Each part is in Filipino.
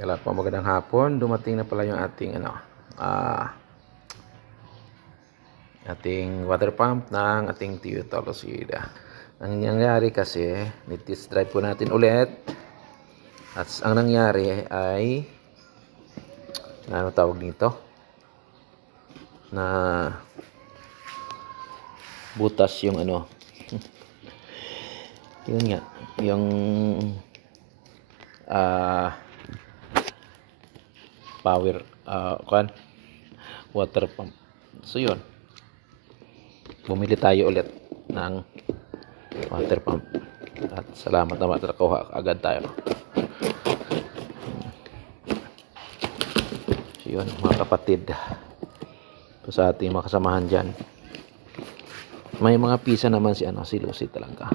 Kailan po magandang hapon. Dumating na pala yung ating ating water pump ng ating Toyota Lucida. Ang nangyari kasi, test drive po natin ulit. At ang nangyari ay ano tawag nito? Na butas yung yun nga, yung power water pump. So yun, bumili tayo ulit ng water pump at salamat naman, nakakuha agad tayo. So yun mga kapatid, ito sa ating mga kasamahan dyan, may mga pisa naman si Lucy talaga.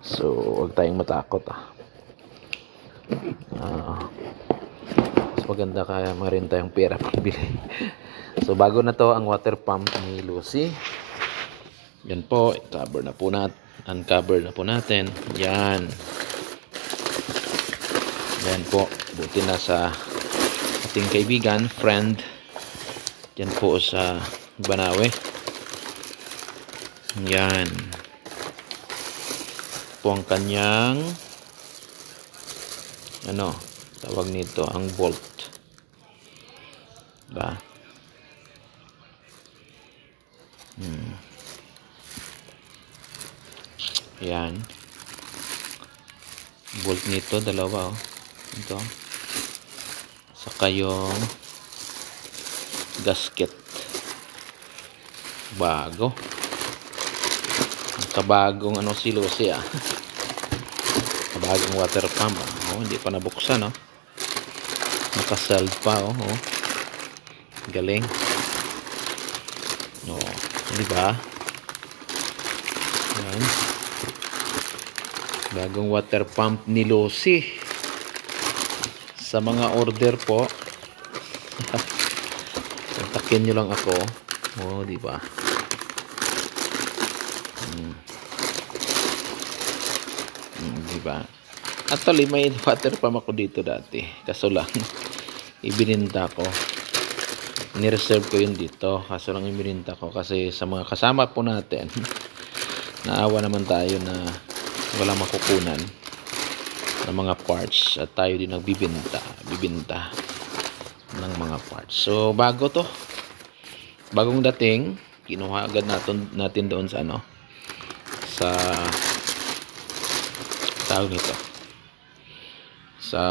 So huwag tayong matakot. Mas maganda kaya marin tayong pera pagbili. So bago na to ang water pump ni Lucy. Yan po, i-cover na po natin, uncover na po natin. Yan po, buti na sa ating kaibigan, friend. Yan po sa Banawe. Yan po ang kanyang tawag nito, ang bolt, ba? Yan, bolt nito dalawa, ito, saka yung gasket bago, kabagong si Lucy kabagong water pump. Hindi pa nabuksan, nakaseld pa, galing, di ba? Yan, bagong water pump ni Lucy. Sa mga order po, kontakin nyo lang ako. Di ba? Di ba? Actually, may water pump ako dito dati. Kaso lang, ibininta ko. Nireserve ko yun dito. Kaso lang ibininta ko kasi sa mga kasama po natin, naawa naman tayo na walang makukunan ng mga parts at tayo din nagbibinta ng mga parts. So bago to, bagong dating, kinuha agad natin doon sa sa tawag nito, sa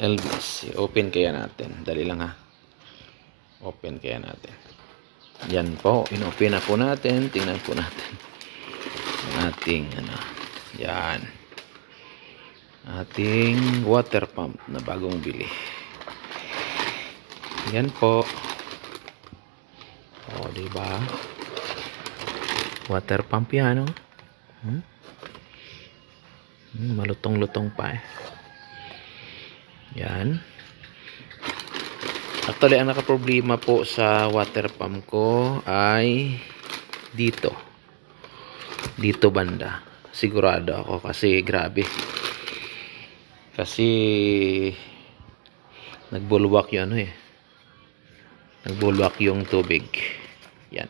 LBS. Open kaya natin, dali lang open kaya natin. Yan po, inopen na po natin. Tingnan po natin ang ating yan, ating water pump na bagong bili. Yan po, diba? Water pump yan, malutong-lutong pa yan. Actually, ang nakaproblema po sa water pump ko ay dito banda. Sigurado ako kasi grabe. Kasi nagbulwak yung nagbulwak yung tubig. Yan.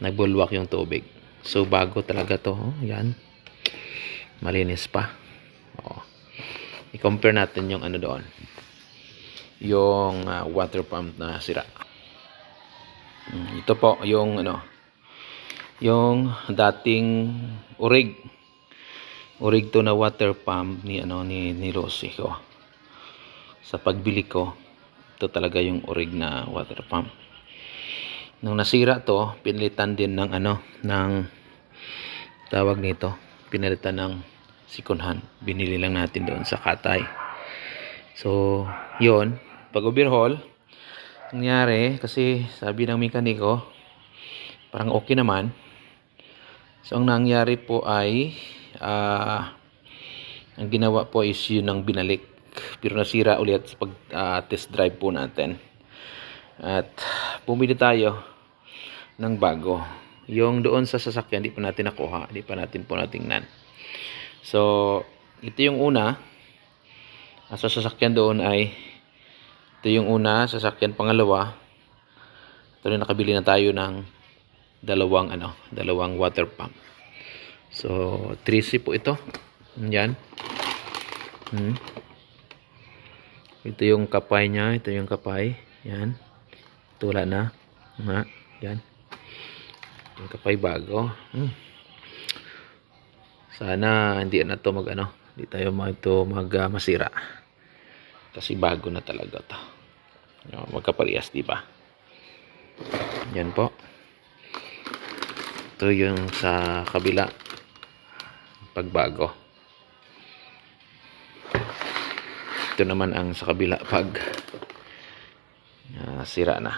Nagbulwak yung tubig. So bago talaga to, yan. Malinis pa. I-compare natin yung doon. Yung water pump na sira. Ito po yung yung dating Orig to na water pump ni Lucy ko. Sa pagbili ko, ito talaga yung Orig na water pump. Nung nasira to, pinalitan din ng ng tawag nito, pinalitan ng second hand. Binili lang natin doon sa Katay. So yun, pag overhaul, nangyari kasi sabi ng mekaniko parang okay naman. So ang nangyari po ay ang ginawa po is yun ang binalik, pero nasira ulit sa pag test drive po natin. At pumili tayo ng bago. Yung doon sa sasakyan, di pa natin nakuha, di pa natin po natingnan. So, ito yung una. Sa sasakyan doon ay ito yung una, sasakyan pangalawa. Ito na nakabili na tayo ng dalawang water pump. So, 3C po ito. Yan. Ito yung kapay niya, ito yung kapay. Yan. Ito wala na. Nga, yan. Yung kapay bago. Sana hindi na to hindi tayo masira. Kasi bago na talaga to. Magkaparehas, di ba? Yan po. Ito yung sa kabila. Pagbago. Ito naman ang sa kabila pag sira na.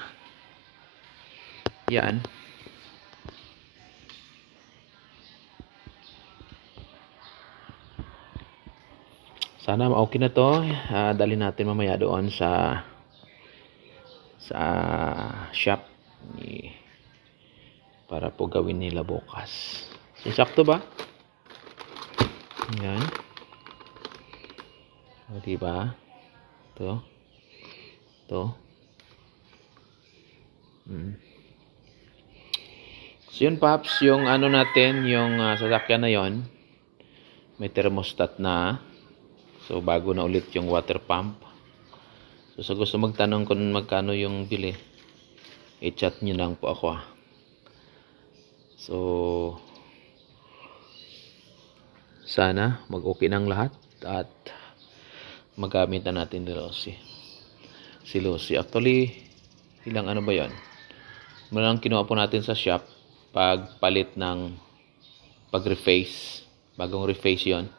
Yan. Sana okay na to. Dali natin mamaya doon sa shop para po gawin nila bukas. So, sakto ba? Yan. O, diba? Ito. So, yun, Paps. Yung natin, yung sasakyan na yon, may thermostat na. So, bago na ulit yung water pump. So, sa gusto magtanong kung magkano yung bili, i-chat nyo lang po ako. So, sana mag-okay ng lahat at magamit na natin si Lucy. Actually, ilang ba yon? Malang kinuha po natin sa shop pagpalit ng pag-reface. Bagong reface yon.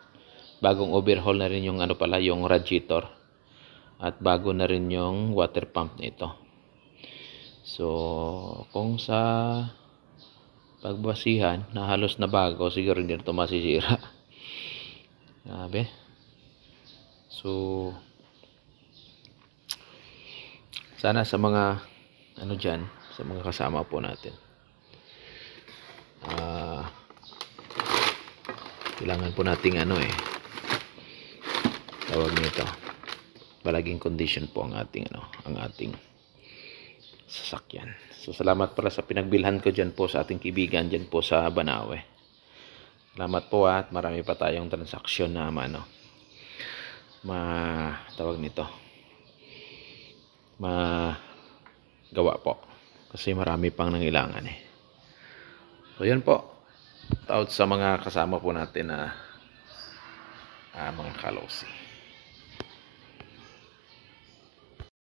Bagong overhaul na rin yung yung radiator. At bago na rin yung water pump nito. So, kung sa pagbasihan na halos na bago, siguro hindi ito masisira. Sabi. So, sana sa mga dyan, sa mga kasama po natin, kailangan po nating tawag nito, palaging condition po ang ating sasakyan. So, salamat pala sa pinagbilhan ko dyan po sa ating kaibigan dyan po sa Banawe. Salamat po at marami pa tayong transaksyon na tawag nito, magawa po. Kasi marami pang nangailangan So, yun po. Out sa mga kasama po natin na mga kalosi.